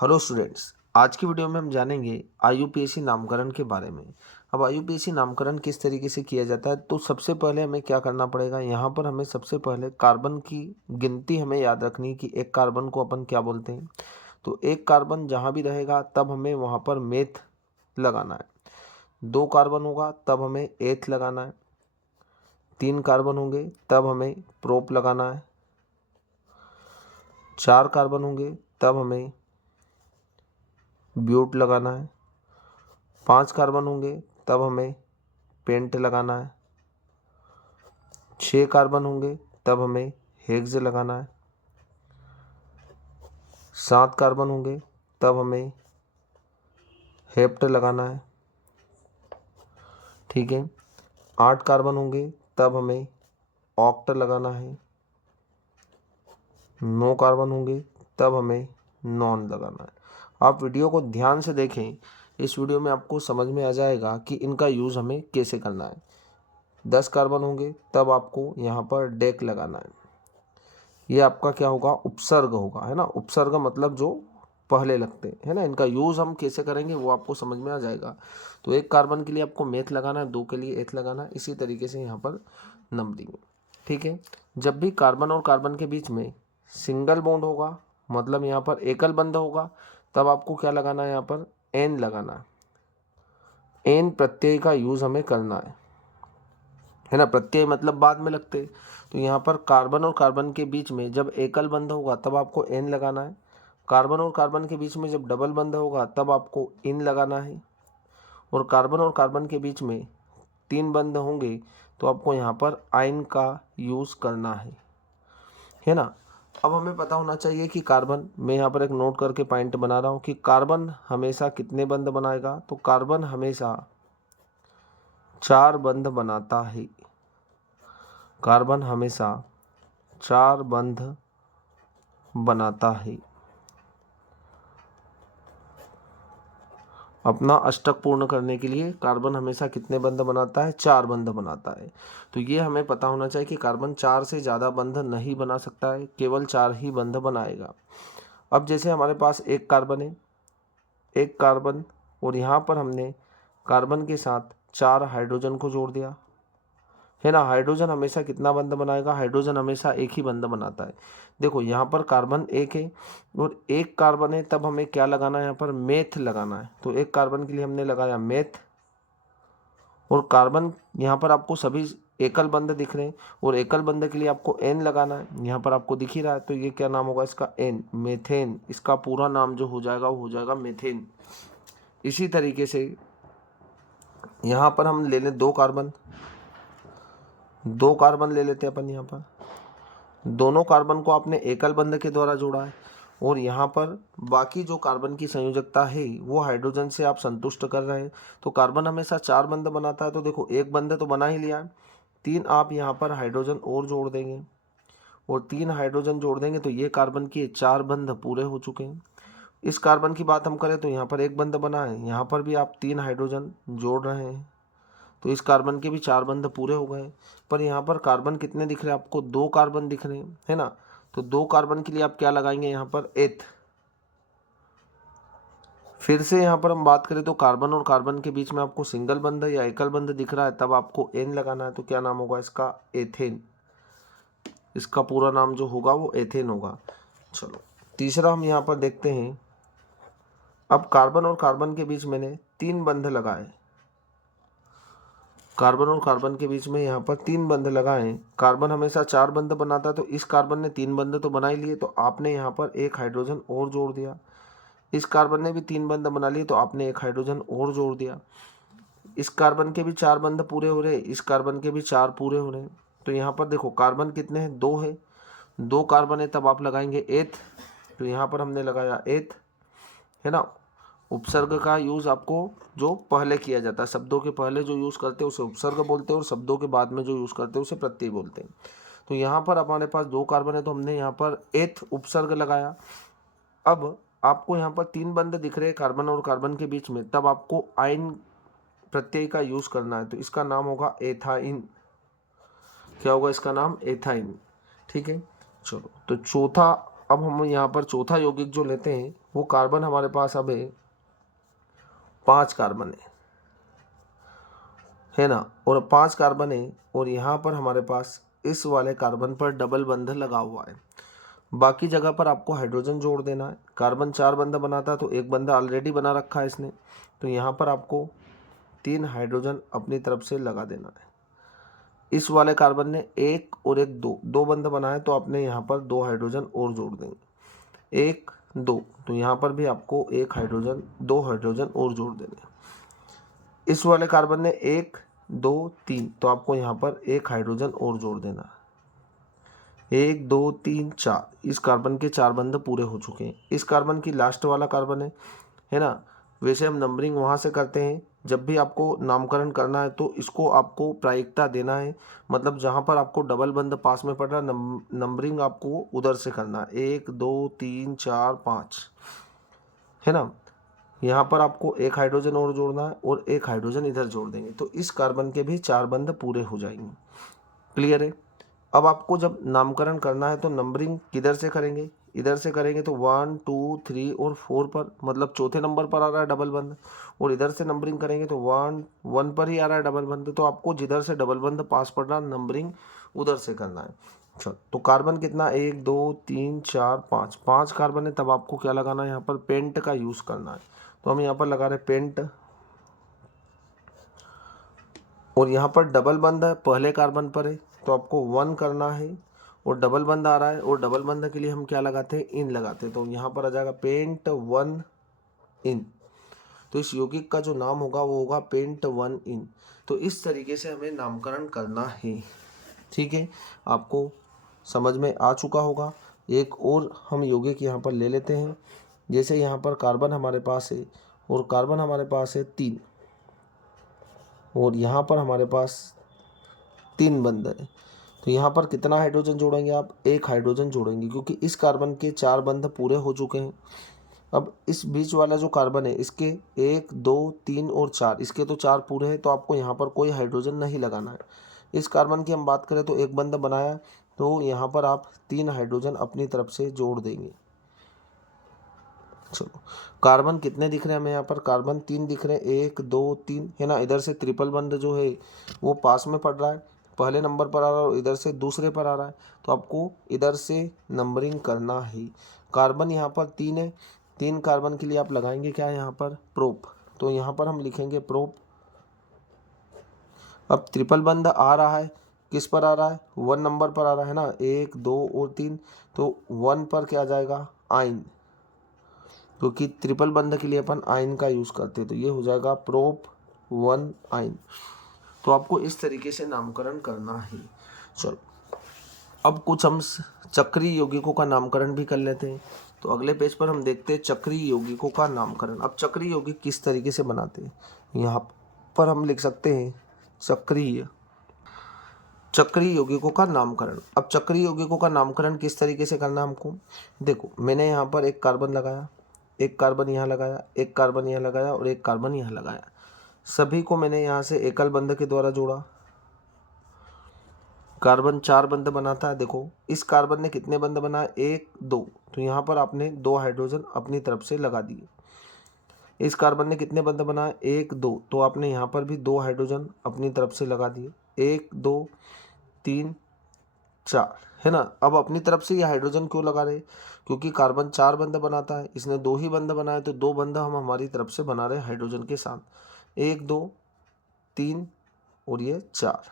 Hello students, आज की video में हम जानेंगे आईयूपीएसी नामकरण के बारे में। अब आईयूपीएसी नामकरण किस तरीके से किया जाता है, तो सबसे पहले हमें क्या करना पड़ेगा। यहाँ पर हमें सबसे पहले कार्बन की गिनती हमें याद रखनी है कि एक कार्बन को अपन क्या बोलते हैं। तो एक कार्बन जहाँ भी रहेगा तब हमें वहाँ पर मेथ लगाना है। 2 कार्बन होगा तब हमें एथ लगाना है। 3 कार्बन होंगे तब हमें प्रोप लगाना है। 4 कार्बन होंगे तब हमें ब्यूट लगाना है। 5 कार्बन होंगे तब हमें पेंट लगाना है। 6 कार्बन होंगे तब हमें हेक्स लगाना है। 7 कार्बन होंगे तब हमें हेप्ट लगाना है। ठीक है। 8 कार्बन होंगे तब हमें ऑक्ट लगाना है। 9 कार्बन होंगे तब हमें नॉन लगाना है। आप वीडियो को ध्यान से देखें, इस वीडियो में आपको समझ में आ जाएगा कि इनका यूज़ हमें कैसे करना है। 10 कार्बन होंगे तब आपको यहाँ पर डेक लगाना है। ये आपका क्या होगा, उपसर्ग होगा, है ना। उपसर्ग मतलब जो पहले लगते हैं ना, इनका यूज़ हम कैसे करेंगे वो आपको समझ में आ जाएगा। तो 1 कार्बन के लिए आपको मेथ लगाना है, 2 के लिए एथ लगाना है, इसी तरीके से यहाँ पर नंबरिंग। ठीक है। जब भी कार्बन और कार्बन के बीच में सिंगल बॉन्ड होगा, मतलब यहाँ पर एकल बंध होगा, तब आपको क्या लगाना है, यहाँ पर एन लगाना है। एन प्रत्यय का यूज़ हमें करना है ना। प्रत्यय मतलब बाद में लगते। तो यहाँ पर कार्बन और कार्बन के बीच में जब एकल बंध होगा तब आपको एन लगाना है। कार्बन और कार्बन के बीच में जब डबल बंध होगा तब आपको इन लगाना है। और कार्बन और कार्बन के बीच में 3 बंध होंगे तो आपको यहाँ पर आइन का यूज़ करना है ना। अब हमें पता होना चाहिए कि कार्बन, मैं यहाँ पर एक नोट करके पॉइंट बना रहा हूँ कि कार्बन हमेशा कितने बंध बनाएगा। तो कार्बन हमेशा 4 बंध बनाता है। कार्बन हमेशा 4 बंध बनाता है। अपना अष्टक पूर्ण करने के लिए कार्बन हमेशा कितने बंध बनाता है, 4 बंध बनाता है। तो ये हमें पता होना चाहिए कि कार्बन 4 से ज़्यादा बंध नहीं बना सकता है, केवल 4 ही बंध बनाएगा। अब जैसे हमारे पास एक कार्बन है, एक कार्बन, और यहाँ पर हमने कार्बन के साथ 4 हाइड्रोजन को जोड़ दिया, है ना। हाइड्रोजन हमेशा कितना बंध बनाएगा, हाइड्रोजन हमेशा एक ही बंध बनाता है। देखो यहाँ पर कार्बन एक है और एक कार्बन है, तब हमें क्या लगाना है, यहाँ पर मेथ लगाना है। तो एक कार्बन के लिए हमने लगाया मेथ। और कार्बन यहाँ पर आपको सभी एकल बंध दिख रहे हैं, और एकल बंध के लिए आपको एन लगाना है, यहाँ पर आपको दिख ही रहा है। तो ये क्या नाम होगा इसका, एन, मेथेन। इसका पूरा नाम जो हो जाएगा वो हो जाएगा मेथेन। इसी तरीके से यहाँ पर हम ले लें 2 कार्बन, 2 कार्बन ले लेते हैं अपन। यहाँ पर दोनों कार्बन को आपने एकल बंध के द्वारा जोड़ा है, और यहाँ पर बाकी जो कार्बन की संयोजकता है वो हाइड्रोजन से आप संतुष्ट कर रहे हैं। तो कार्बन हमेशा 4 बंध बनाता है, तो देखो एक बंध तो बना ही लिया है, 3 आप यहाँ पर हाइड्रोजन और जोड़ देंगे, और 3 हाइड्रोजन जोड़ देंगे तो ये कार्बन के 4 बंध पूरे हो चुके हैं। इस कार्बन की बात हम करें तो यहाँ पर एक बंध बना है, यहाँ पर भी आप 3 हाइड्रोजन जोड़ रहे हैं, तो इस कार्बन के भी 4 बंध पूरे हो गए। पर यहाँ पर कार्बन कितने दिख रहे हैं आपको, 2 कार्बन दिख रहे हैं, है ना। तो 2 कार्बन के लिए आप क्या लगाएंगे, यहाँ पर एथ। फिर से यहाँ पर हम बात करें तो कार्बन और कार्बन के बीच में आपको सिंगल बंध या एकल बंध दिख रहा है, तब आपको एन लगाना है। तो क्या नाम होगा इसका, एथेन। इसका पूरा नाम जो होगा वो एथेन होगा। चलो तीसरा हम यहाँ पर देखते हैं। अब कार्बन और कार्बन के बीच मैंने 3 बंध लगाए, कार्बन और कार्बन के बीच में यहाँ पर 3 बंध लगाए। कार्बन हमेशा 4 बंध बनाता है, तो इस कार्बन ने 3 बंध तो बना ही लिए, तो आपने यहाँ पर एक हाइड्रोजन और जोड़ दिया। इस कार्बन ने भी 3 बंध बना लिए, तो आपने एक हाइड्रोजन और जोड़ दिया। इस कार्बन के भी 4 बंध पूरे हो रहे, इस कार्बन के भी 4 पूरे हो रहे। तो यहाँ पर देखो कार्बन कितने हैं, 2 है, 2 कार्बन है, तब आप लगाएंगे एथ। तो यहाँ पर हमने लगाया एथ, है ना। उपसर्ग का यूज़ आपको जो पहले किया जाता है, शब्दों के पहले जो यूज़ करते हैं उसे उपसर्ग बोलते हैं, और शब्दों के बाद में जो यूज़ करते हैं उसे प्रत्यय बोलते हैं। तो यहाँ पर हमारे पास 2 कार्बन है, तो हमने यहाँ पर एथ उपसर्ग लगाया। अब आपको यहाँ पर 3 बंध दिख रहे हैं कार्बन और कार्बन के बीच में, तब आपको आइन प्रत्यय का यूज़ करना है। तो इसका नाम होगा एथाइन। क्या होगा इसका नाम, एथाइन। ठीक है। चलो तो चौथा अब हम यहाँ पर चौथा यौगिक जो लेते हैं वो कार्बन हमारे पास अब है 5 कार्बन है ना, और 5 कार्बन है, और यहाँ पर हमारे पास इस वाले कार्बन पर डबल बंध लगा हुआ है। बाकी जगह पर आपको हाइड्रोजन जोड़ देना है। कार्बन 4 बंध बनाता है तो एक बंधा ऑलरेडी बना रखा है इसने, तो यहाँ पर आपको 3 हाइड्रोजन अपनी तरफ से लगा देना है। इस वाले कार्बन ने 1 और 1 दो बंध बनाए तो आपने यहाँ पर 2 हाइड्रोजन और जोड़ देंगे, 1 2, तो यहाँ पर भी आपको 1 हाइड्रोजन 2 हाइड्रोजन और जोड़ देने। इस वाले कार्बन ने 1 2 3, तो आपको यहाँ पर 1 हाइड्रोजन और जोड़ देना, 1 2 3 4। इस कार्बन के 4 बंध पूरे हो चुके हैं। इस कार्बन की लास्ट वाला कार्बन है ना। वैसे हम नंबरिंग वहाँ से करते हैं, जब भी आपको नामकरण करना है तो इसको आपको प्रायिकता देना है, मतलब जहाँ पर आपको डबल बंध पास में पड़ रहा नंबरिंग आपको उधर से करना है, 1 2 3 4 5 है ना। यहाँ पर आपको 1 हाइड्रोजन और जोड़ना है और 1 हाइड्रोजन इधर जोड़ देंगे, तो इस कार्बन के भी 4 बंध पूरे हो जाएंगे। क्लियर है। अब आपको जब नामकरण करना है तो नंबरिंग किधर से करेंगे, इधर से करेंगे, तो 1 2 3 और 4 पर, मतलब चौथे नंबर पर आ रहा है डबल बंध, और इधर से नंबरिंग करेंगे तो 1 1 पर ही आ रहा है डबल बंध, तो आपको जिधर से डबल बंध पास पड़ रहा नंबरिंग उधर से करना है। चलो, तो कार्बन कितना, 1 2 3 4 5, 5 कार्बन है, तब आपको क्या लगाना है, यहाँ पर पेंट का यूज़ करना है। तो हम यहाँ पर लगा रहे पेंट, और यहाँ पर डबल बंध है पहले कार्बन पर है, तो आपको 1 करना है, और डबल बंध आ रहा है, और डबल बंध के लिए हम क्या लगाते हैं, इन लगाते हैं, तो यहाँ पर आ जाएगा पेंट 1 इन। तो इस यौगिक का जो नाम होगा वो होगा पेंट 1 इन। तो इस तरीके से हमें नामकरण करना है। ठीक है, आपको समझ में आ चुका होगा। एक और हम यौगिक यहाँ पर ले लेते हैं। जैसे यहाँ पर कार्बन हमारे पास है, और कार्बन हमारे पास है 3, और यहाँ पर हमारे पास 3 बंध है, तो यहाँ पर कितना हाइड्रोजन जोड़ेंगे आप, 1 हाइड्रोजन जोड़ेंगे, क्योंकि इस कार्बन के 4 बंध पूरे हो चुके हैं। अब इस बीच वाला जो कार्बन है इसके 1 2 3 और 4, इसके तो 4 पूरे हैं, तो आपको यहाँ पर कोई हाइड्रोजन नहीं लगाना है। इस कार्बन की हम बात करें तो एक बंध बनाया, तो यहाँ पर आप 3 हाइड्रोजन अपनी तरफ से जोड़ देंगे। चलो, कार्बन कितने दिख रहे हैं हमें यहाँ पर, कार्बन 3 दिख रहे हैं, 1 2 3 है ना। इधर से ट्रिपल बंध जो है वो पास में पड़ रहा है, पहले नंबर पर आ रहा है, और इधर से दूसरे पर आ रहा है, तो आपको इधर से नंबरिंग करना है। कार्बन यहाँ पर 3 है, 3 कार्बन के लिए आप लगाएंगे क्या यहाँ पर, प्रोप, तो यहाँ पर हम लिखेंगे प्रोप। अब ट्रिपल बंध आ रहा है, किस पर आ रहा है, 1 नंबर पर आ रहा है ना, 1 2 और 3, तो 1 पर क्या आ जाएगा, आइन, क्योंकि ट्रिपल बंध के लिए अपन आइन का यूज़ करते हैं, तो ये हो जाएगा प्रोप 1 आइन। तो आपको इस तरीके से नामकरण करना है। चलो, अब कुछ हम चक्रीय यौगिकों का नामकरण भी कर लेते हैं। तो अगले पेज पर हम देखते हैं चक्रीय यौगिकों का नामकरण। अब चक्रीय यौगिक किस तरीके से बनाते हैं, यहाँ पर हम लिख सकते हैं चक्रीय यौगिकों का नामकरण। अब चक्रीय यौगिकों का नामकरण किस तरीके से करना हमको, देखो मैंने यहाँ पर एक कार्बन लगाया, एक कार्बन यहाँ लगाया, एक कार्बन यहाँ लगाया, और एक कार्बन यहाँ लगाया, सभी को मैंने यहाँ से एकल बंध के द्वारा जोड़ा। कार्बन 4 बंध बनाता है, देखो इस कार्बन ने कितने बंध बनाए, 1 2, तो यहाँ पर आपने 2 हाइड्रोजन अपनी तरफ से लगा दिए। इस कार्बन ने कितने बंध बनाए, 1 2, तो आपने यहाँ पर भी 2 हाइड्रोजन अपनी तरफ से लगा दिए, 1 2 3 4 है ना। अब अपनी तरफ से ये हाइड्रोजन क्यों लगा रहे, क्योंकि कार्बन 4 बंध बनाता है, इसने 2 ही बंध बनाए, तो 2 बंध हम हमारी तरफ से बना रहे हाइड्रोजन के साथ, 1 2 3 और ये 4।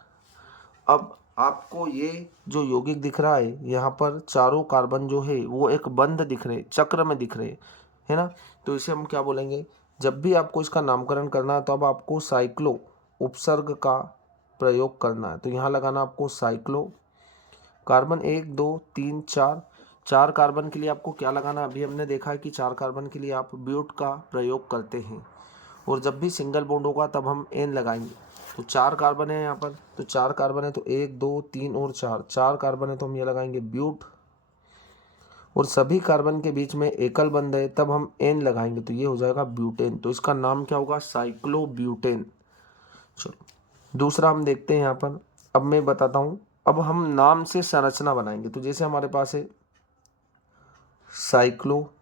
अब आपको ये जो यौगिक दिख रहा है यहाँ पर चारों कार्बन जो है वो एक बंध दिख रहे, चक्र में दिख रहे है ना, तो इसे हम क्या बोलेंगे, जब भी आपको इसका नामकरण करना है तो अब आपको साइक्लो उपसर्ग का प्रयोग करना है। तो यहाँ लगाना आपको साइक्लो। कार्बन 1 2 3 4, 4 कार्बन के लिए आपको क्या लगाना, अभी हमने देखा है कि 4 कार्बन के लिए आप ब्यूट का प्रयोग करते हैं, और जब भी सिंगल बॉन्ड होगा तब हम एन लगाएंगे। तो 4 कार्बन है यहाँ पर, तो 4 कार्बन है, तो 1 2 3 और 4, 4 कार्बन है, तो हम ये लगाएंगे ब्यूट, और सभी कार्बन के बीच में एकल बंध है तब हम एन लगाएंगे, तो ये हो जाएगा ब्यूटेन। तो इसका नाम क्या होगा, साइक्लोब्यूटेन। चलो, दूसरा हम देखते हैं यहाँ पर। अब मैं बताता हूँ, अब हम नाम से संरचना बनाएंगे। तो जैसे हमारे पास है साइक्लोपेंटीन।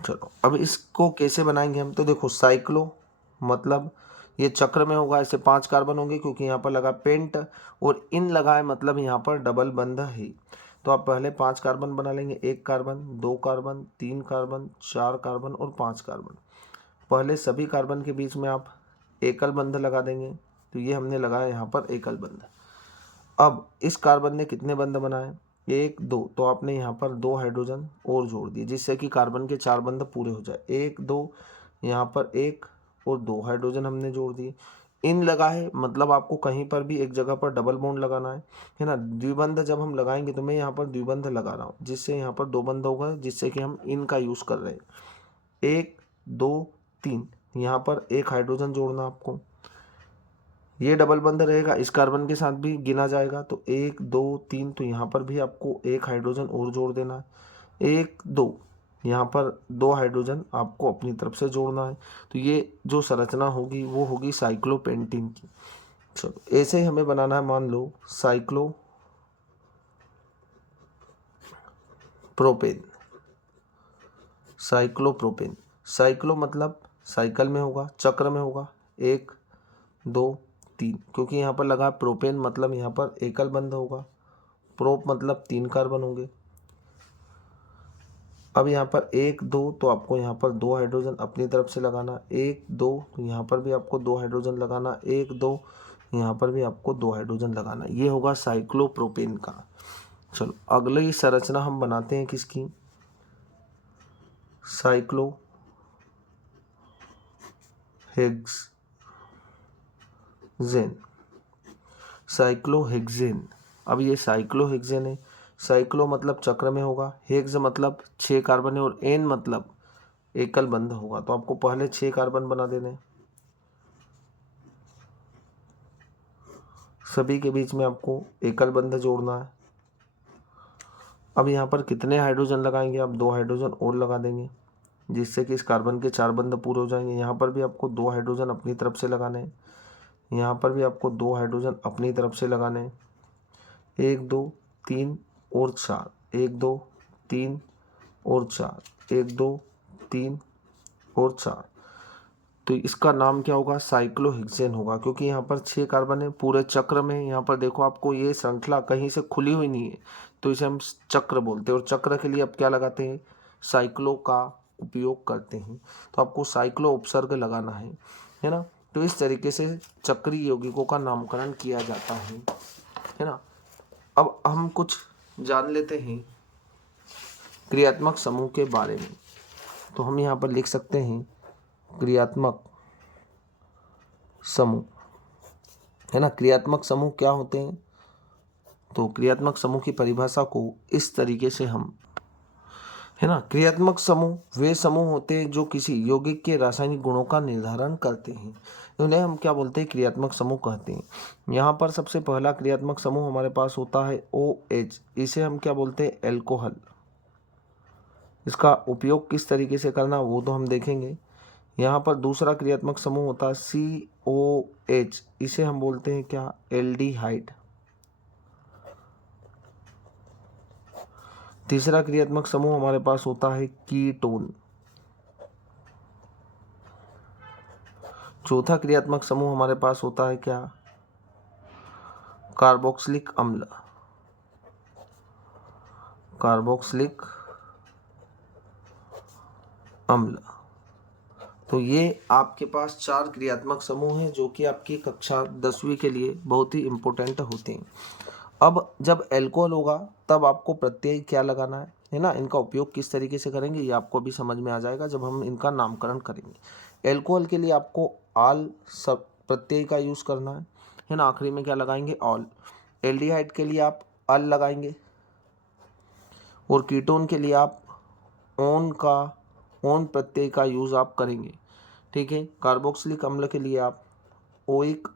चलो अब इसको कैसे बनाएंगे हम, तो देखो साइक्लो मतलब ये चक्र में होगा, ऐसे 5 कार्बन होंगे क्योंकि यहाँ पर लगा पेंट, और इन लगा है मतलब यहाँ पर डबल बंध है। तो आप पहले 5 कार्बन बना लेंगे, 1 कार्बन, 2 कार्बन, 3 कार्बन, 4 कार्बन और 5 कार्बन। पहले सभी कार्बन के बीच में आप एकल बंध लगा देंगे, तो ये हमने लगाया यहाँ पर एकल बंध। अब इस कार्बन ने कितने बंध बनाए, 1 2, तो आपने यहाँ पर 2 हाइड्रोजन और जोड़ दिए जिससे कि कार्बन के 4 बंध पूरे हो जाए। 1 2, यहाँ पर 1 और 2 हाइड्रोजन हमने जोड़ दिए। इन लगा है मतलब आपको कहीं पर भी एक जगह पर डबल बॉन्ड लगाना है ना। द्विबंध जब हम लगाएंगे तो मैं यहाँ पर द्विबंध लगा रहा हूँ जिससे यहाँ पर 2 बंध होगा, जिससे कि हम इन का यूज़ कर रहे हैं। 1 2 3, यहाँ पर 1 हाइड्रोजन जोड़ना आपको, ये डबल बंध रहेगा, इस कार्बन के साथ भी गिना जाएगा। तो 1 2 3, तो यहाँ पर भी आपको 1 हाइड्रोजन और जोड़ देना है। 1 2, यहाँ पर 2 हाइड्रोजन आपको अपनी तरफ से जोड़ना है। तो ये जो संरचना होगी वो होगी साइक्लोपेंटीन की। चलो ऐसे ही हमें बनाना है, मान लो साइक्लोप्रोपेन। साइक्लोप्रोपेन, साइक्लो मतलब साइकिल में होगा, चक्र में होगा, 1 2 3, क्योंकि यहाँ पर लगा प्रोपेन मतलब यहाँ पर एकल बंध होगा, प्रोप मतलब 3 कार्बन होंगे। अब यहाँ पर 1 2, तो आपको यहाँ पर 2 हाइड्रोजन अपनी तरफ से लगाना, 1 2, तो यहाँ पर भी आपको 2 हाइड्रोजन लगाना, 1 2, यहाँ पर भी आपको 2 हाइड्रोजन लगाना। ये होगा साइक्लोप्रोपेन का। चलो अगली संरचना हम बनाते हैं किसकी, साइक्लोहेक्सेन। साइक्लोहेक्सेन, अब ये साइक्लोहेक्सेन है, साइक्लो मतलब चक्र में होगा, हेक्स मतलब 6 कार्बन है, और एन मतलब एकल बंध होगा। तो आपको पहले 6 कार्बन बना देने, सभी के बीच में आपको एकल बंध जोड़ना है। अब यहाँ पर कितने हाइड्रोजन लगाएंगे आप, 2 हाइड्रोजन और लगा देंगे जिससे कि इस कार्बन के 4 बंध पूरे हो जाएंगे। यहाँ पर भी आपको 2 हाइड्रोजन अपनी तरफ से लगाने हैं, यहाँ पर भी आपको 2 हाइड्रोजन अपनी तरफ से लगाने हैं। 1 2 3 और 4, 1 2 3 और 4, 1 2 3 और 4। तो इसका नाम क्या होगा, साइक्लोहेक्सेन होगा, क्योंकि यहाँ पर 6 कार्बन है पूरे चक्र में। यहाँ पर देखो आपको ये श्रृंखला कहीं से खुली हुई नहीं है, तो इसे हम चक्र बोलते हैं। और चक्र के लिए अब क्या लगाते हैं, साइक्लो का उपयोग करते हैं। तो आपको साइक्लो उपसर्ग लगाना है ना। तो इस तरीके से चक्रीय यौगिकों का नामकरण किया जाता है ना। अब हम कुछ जान लेते हैं क्रियात्मक समूह के बारे में। तो हम यहाँ पर लिख सकते हैं क्रियात्मक समूह, है ना। क्रियात्मक समूह क्या होते हैं, तो क्रियात्मक समूह की परिभाषा को इस तरीके से हम, है ना, क्रियात्मक समूह वे समूह होते हैं जो किसी यौगिक के रासायनिक गुणों का निर्धारण करते हैं, उन्हें हम क्या बोलते हैं, क्रियात्मक समूह कहते हैं। यहाँ पर सबसे पहला क्रियात्मक समूह हमारे पास होता है OH, इसे हम क्या बोलते हैं, एल्कोहल। इसका उपयोग किस तरीके से करना वो तो हम देखेंगे। यहाँ पर दूसरा क्रियात्मक समूह होता है COH, इसे हम बोलते हैं क्या, एल्डिहाइड। तीसरा क्रियात्मक समूह हमारे पास होता है कीटोन। चौथा क्रियात्मक समूह हमारे पास होता है क्या, कार्बोक्सिलिक अम्ल। कार्बोक्सिलिक अम्ल। तो ये आपके पास 4 क्रियात्मक समूह हैं जो कि आपकी कक्षा 10वीं के लिए बहुत ही इम्पोर्टेंट होते हैं। अब जब एल्कोहल होगा तब आपको प्रत्यय क्या लगाना है ना। इनका उपयोग किस तरीके से करेंगे ये आपको अभी समझ में आ जाएगा जब हम इनका नामकरण करेंगे। एल्कोहल के लिए आपको आल सब प्रत्यय का यूज़ करना है ना। आखिरी में क्या लगाएंगे, ऑल। एल्डिहाइड के लिए आप अल लगाएंगे, और कीटोन के लिए आप ओन प्रत्यय का यूज़ आप करेंगे, ठीक है। कार्बोक्सिलिक अम्ल के लिए आप ओइक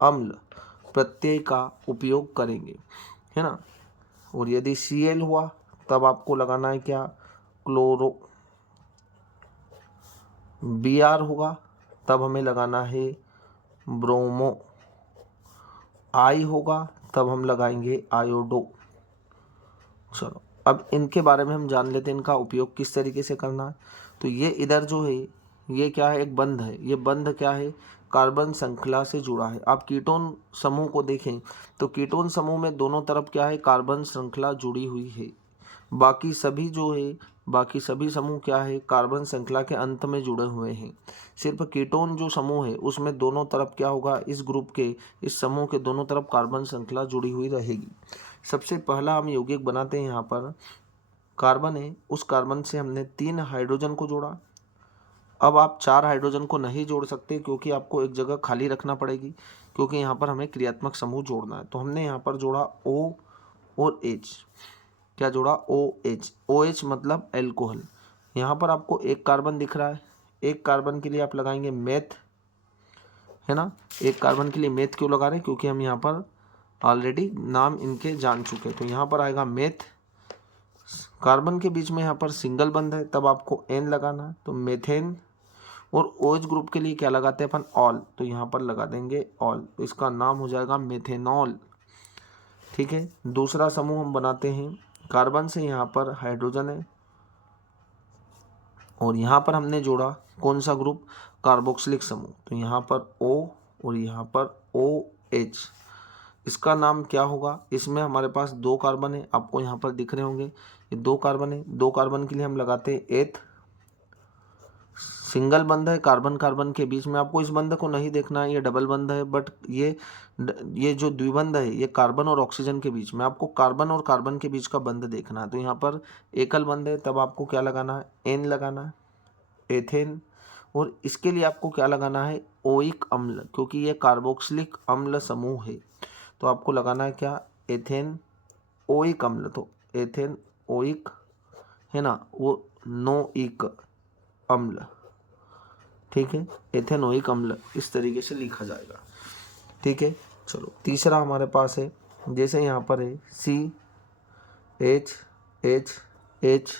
अम्ल प्रत्यय का उपयोग करेंगे, है ना। और यदि Cl हुआ तब आपको लगाना है क्या, क्लोरो। Br होगा तब हमें लगाना है ब्रोमो। आई होगा तब हम लगाएंगे आयोडो। चलो अब इनके बारे में हम जान लेते हैं, इनका उपयोग किस तरीके से करना है। तो ये इधर जो है ये क्या है, एक बंध है। ये बंध क्या है, कार्बन श्रृंखला से जुड़ा है। आप कीटोन समूह को देखें तो कीटोन समूह में दोनों तरफ क्या है, कार्बन श्रृंखला जुड़ी हुई है। बाकी सभी जो है, बाकी सभी समूह क्या है, कार्बन श्रृंखला के अंत में जुड़े हुए हैं। सिर्फ कीटोन जो समूह है उसमें दोनों तरफ क्या होगा, इस ग्रुप के, इस समूह के दोनों तरफ कार्बन श्रृंखला जुड़ी हुई रहेगी। सबसे पहला हम यौगिक बनाते हैं, यहाँ पर कार्बन है, उस कार्बन से हमने 3 हाइड्रोजन को जोड़ा। अब आप 4 हाइड्रोजन को नहीं जोड़ सकते क्योंकि आपको एक जगह खाली रखना पड़ेगी, क्योंकि यहाँ पर हमें क्रियात्मक समूह जोड़ना है। तो हमने यहाँ पर जोड़ा O और H। क्या जोड़ा, OH। OH मतलब एल्कोहल। यहाँ पर आपको एक कार्बन दिख रहा है, एक कार्बन के लिए आप लगाएंगे मेथ, है ना। एक कार्बन के लिए मेथ क्यों लगा रहे हैं, क्योंकि हम यहाँ पर ऑलरेडी नाम इनके जान चुके। तो यहाँ पर आएगा मेथ। कार्बन के बीच में यहाँ पर सिंगल बंध है तब आपको N लगाना है, तो मेथेन। और OH ग्रुप के लिए क्या लगाते हैं अपन, ऑल, तो यहाँ पर लगा देंगे ऑल, तो इसका नाम हो जाएगा मेथेनॉल। ठीक है, दूसरा समूह हम बनाते हैं, कार्बन से यहाँ पर हाइड्रोजन है और यहाँ पर हमने जोड़ा कौन सा ग्रुप, कार्बोक्सिलिक समूह। तो यहाँ पर O और यहाँ पर OH। इसका नाम क्या होगा, इसमें हमारे पास 2 कार्बन है, आपको यहाँ पर दिख रहे होंगे ये 2 कार्बन है। 2 कार्बन के लिए हम लगाते हैं एथ। सिंगल बंध है कार्बन कार्बन के बीच में, आपको इस बंध को नहीं देखना है, ये डबल बंध है, बट ये जो द्विबंध है ये कार्बन और ऑक्सीजन के बीच में, आपको कार्बन और कार्बन के बीच का बंध देखना है। तो यहाँ पर एकल बंध है तब आपको क्या लगाना है, एन लगाना है, एथेन। और इसके लिए आपको क्या लगाना है, ओइक अम्ल, क्योंकि ये कार्बोक्सिलिक अम्ल समूह है। तो आपको लगाना है क्या, एथेन ओइक अम्ल। तो एथेन ओइक है ना, वो नोइक अम्ल। ठीक है, एथेनोइक अम्ल इस तरीके से लिखा जाएगा। ठीक है, चलो तीसरा हमारे पास है, जैसे यहाँ पर है CH H H,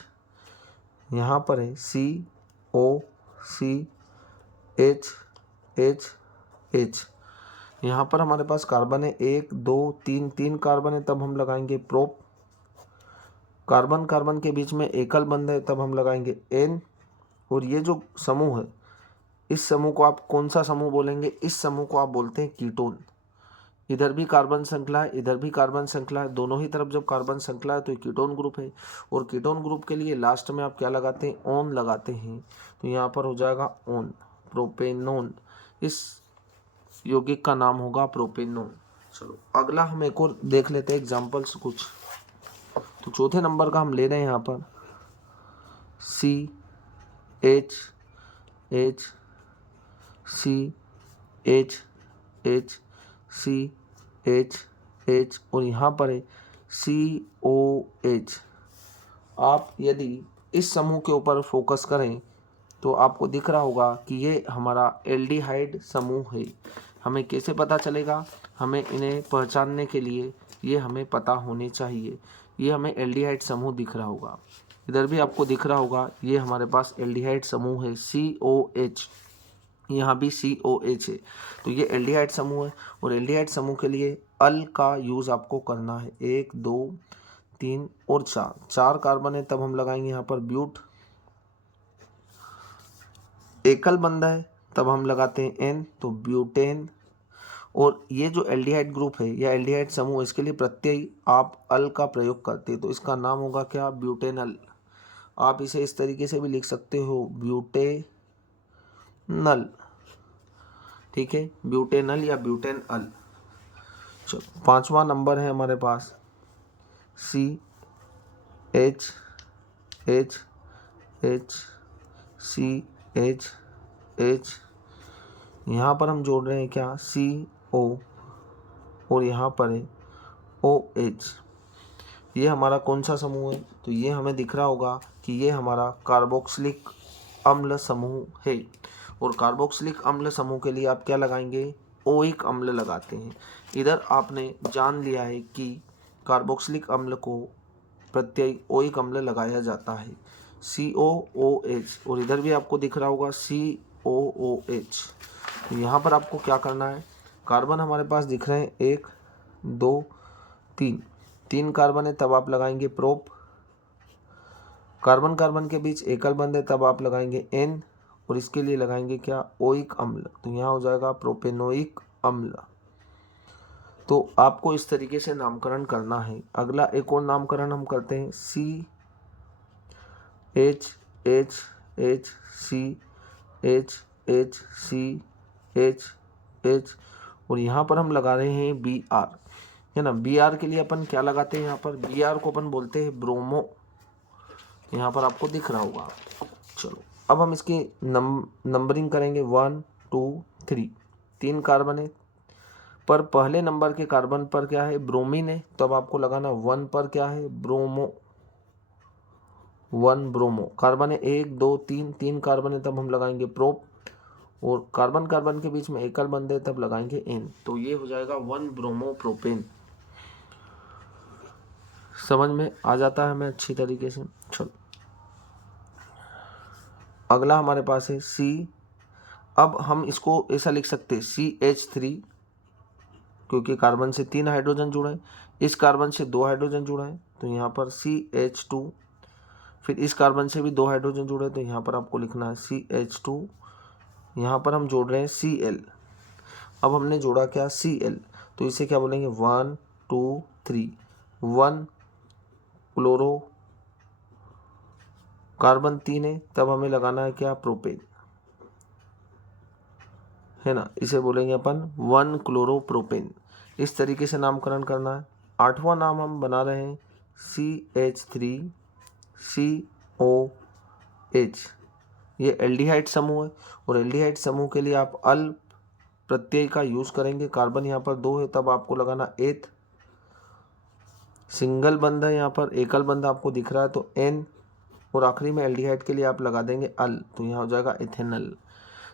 यहाँ पर है CO C H H H। यहाँ पर हमारे पास कार्बन है 1 2 3, 3 कार्बन है तब हम लगाएंगे प्रोप। कार्बन कार्बन के बीच में एकल बंध है तब हम लगाएंगे N। और ये जो समूह है, इस समूह को आप कौन सा समूह बोलेंगे, इस समूह को आप बोलते हैं कीटोन। इधर भी कार्बन श्रृंखला है, इधर भी कार्बन श्रृंखला है, दोनों ही तरफ जब कार्बन श्रृंखला है तो कीटोन ग्रुप है। और कीटोन ग्रुप के लिए लास्ट में आप क्या लगाते हैं, ओन लगाते हैं। तो यहाँ पर हो जाएगा ओन, प्रोपेनोन। इस यौगिक का नाम होगा प्रोपेनोन। चलो अगला हम एक और देख लेते हैं एग्जाम्पल्स कुछ। तो चौथे नंबर का हम ले रहे हैं यहाँ पर CH H C H H C H H और यहाँ पर है COH। आप यदि इस समूह के ऊपर फोकस करें तो आपको दिख रहा होगा कि ये हमारा एल्डिहाइड समूह है। हमें कैसे पता चलेगा, हमें इन्हें पहचानने के लिए ये हमें पता होने चाहिए। ये हमें एल्डिहाइड समूह दिख रहा होगा, इधर भी आपको दिख रहा होगा, ये हमारे पास एल्डिहाइड समूह है COH, यहाँ भी COH है। तो ये एल्डिहाइड समूह है और एल्डिहाइड समूह के लिए अल का यूज़ आपको करना है। 1 2 3 और 4, 4 कार्बन है तब हम लगाएंगे यहाँ पर ब्यूट। एकल बंध है तब हम लगाते हैं N, तो ब्यूटेन। और ये जो एल्डिहाइड ग्रुप है या एल्डिहाइड समूह, इसके लिए प्रत्यय आप अल का प्रयोग करते हैं, तो इसका नाम होगा क्या, ब्यूटेनल। आप इसे इस तरीके से भी लिख सकते हो, ब्यूटेनल। ठीक है, ब्यूटेनल या ब्यूटेनल। चलो 5वां नंबर है हमारे पास CH H H C H H। यहाँ पर हम जोड़ रहे हैं क्या, CO और यहाँ पर है OH। ये हमारा कौन सा समूह है, तो ये हमें दिख रहा होगा कि ये हमारा कार्बोक्सिलिक अम्ल समूह है। और कार्बोक्सिलिक अम्ल समूह के लिए आप क्या लगाएंगे, ओइक अम्ल लगाते हैं। इधर आपने जान लिया है कि कार्बोक्सिलिक अम्ल को प्रत्यय ओइक अम्ल लगाया जाता है, COOH। और इधर भी आपको दिख रहा होगा COOH। यहाँ पर आपको क्या करना है, कार्बन हमारे पास दिख रहे हैं 1 2 3, 3 कार्बन है तब आप लगाएंगे प्रोप। कार्बन कार्बन के बीच एकल बंध है तब आप लगाएंगे N, और इसके लिए लगाएंगे क्या, ओइक अम्ल। तो यहाँ हो जाएगा प्रोपेनोइक अम्ल। तो आपको इस तरीके से नामकरण करना है। अगला एक और नामकरण हम करते हैं, CH और यहाँ पर हम लगा रहे हैं Br, है ना। Br के लिए अपन क्या लगाते हैं, यहाँ पर Br को अपन बोलते हैं ब्रोमो। यहाँ पर आपको दिख रहा होगा। चलो अब हम इसकी नंबरिंग करेंगे 1 2 3। 3 कार्बन है पर पहले नंबर के कार्बन पर क्या है, ब्रोमीन है, तो अब आपको लगाना 1 पर क्या है, ब्रोमो। 1 ब्रोमो। कार्बन है 1 2 3, 3 कार्बन है तब हम लगाएंगे प्रोप, और कार्बन कार्बन के बीच में एकल बंध है तब लगाएंगे N। तो ये हो जाएगा 1 ब्रोमो प्रोपेन। समझ में आ जाता है हमें अच्छी तरीके से। चलो अगला हमारे पास है C। अब हम इसको ऐसा लिख सकते हैं CH3, क्योंकि कार्बन से 3 हाइड्रोजन जुड़े हैं, इस कार्बन से 2 हाइड्रोजन जुड़ा है तो यहाँ पर CH2। फिर इस कार्बन से भी 2 हाइड्रोजन जुड़े तो यहाँ पर आपको लिखना है CH2। यहाँ पर हम जोड़ रहे हैं Cl। अब हमने जोड़ा क्या, Cl, तो इसे क्या बोलेंगे, 1 2 3। 1 क्लोरो, कार्बन 3 है तब हमें लगाना है क्या, प्रोपेन, है ना। इसे बोलेंगे अपन 1 क्लोरोप्रोपेन। इस तरीके से नामकरण करना है। 8वां नाम हम बना रहे हैं CH3COH। ये एल्डिहाइड समूह है, और एल्डिहाइड समूह के लिए आप अल प्रत्यय का यूज करेंगे। कार्बन यहाँ पर 2 है तब आपको लगाना एथ। सिंगल बंध है यहाँ पर, एकल बंध आपको दिख रहा है तो N, और आखिरी में एल्डिहाइड के लिए आप लगा देंगे अल, तो यहाँ हो जाएगा इथेनल।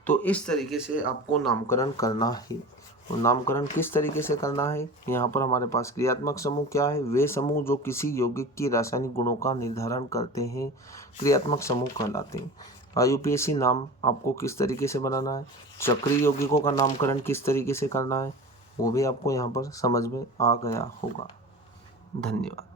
तो इस तरीके से आपको नामकरण करना है। तो नामकरण किस तरीके से करना है, यहाँ पर हमारे पास क्रियात्मक समूह क्या है, वे समूह जो किसी यौगिक की रासायनिक गुणों का निर्धारण करते हैं क्रियात्मक समूह कहलाते हैं। IUPAC नाम आपको किस तरीके से बनाना है, चक्रीय यौगिकों का नामकरण किस तरीके से करना है, वो भी आपको यहाँ पर समझ में आ गया होगा। धन्यवाद।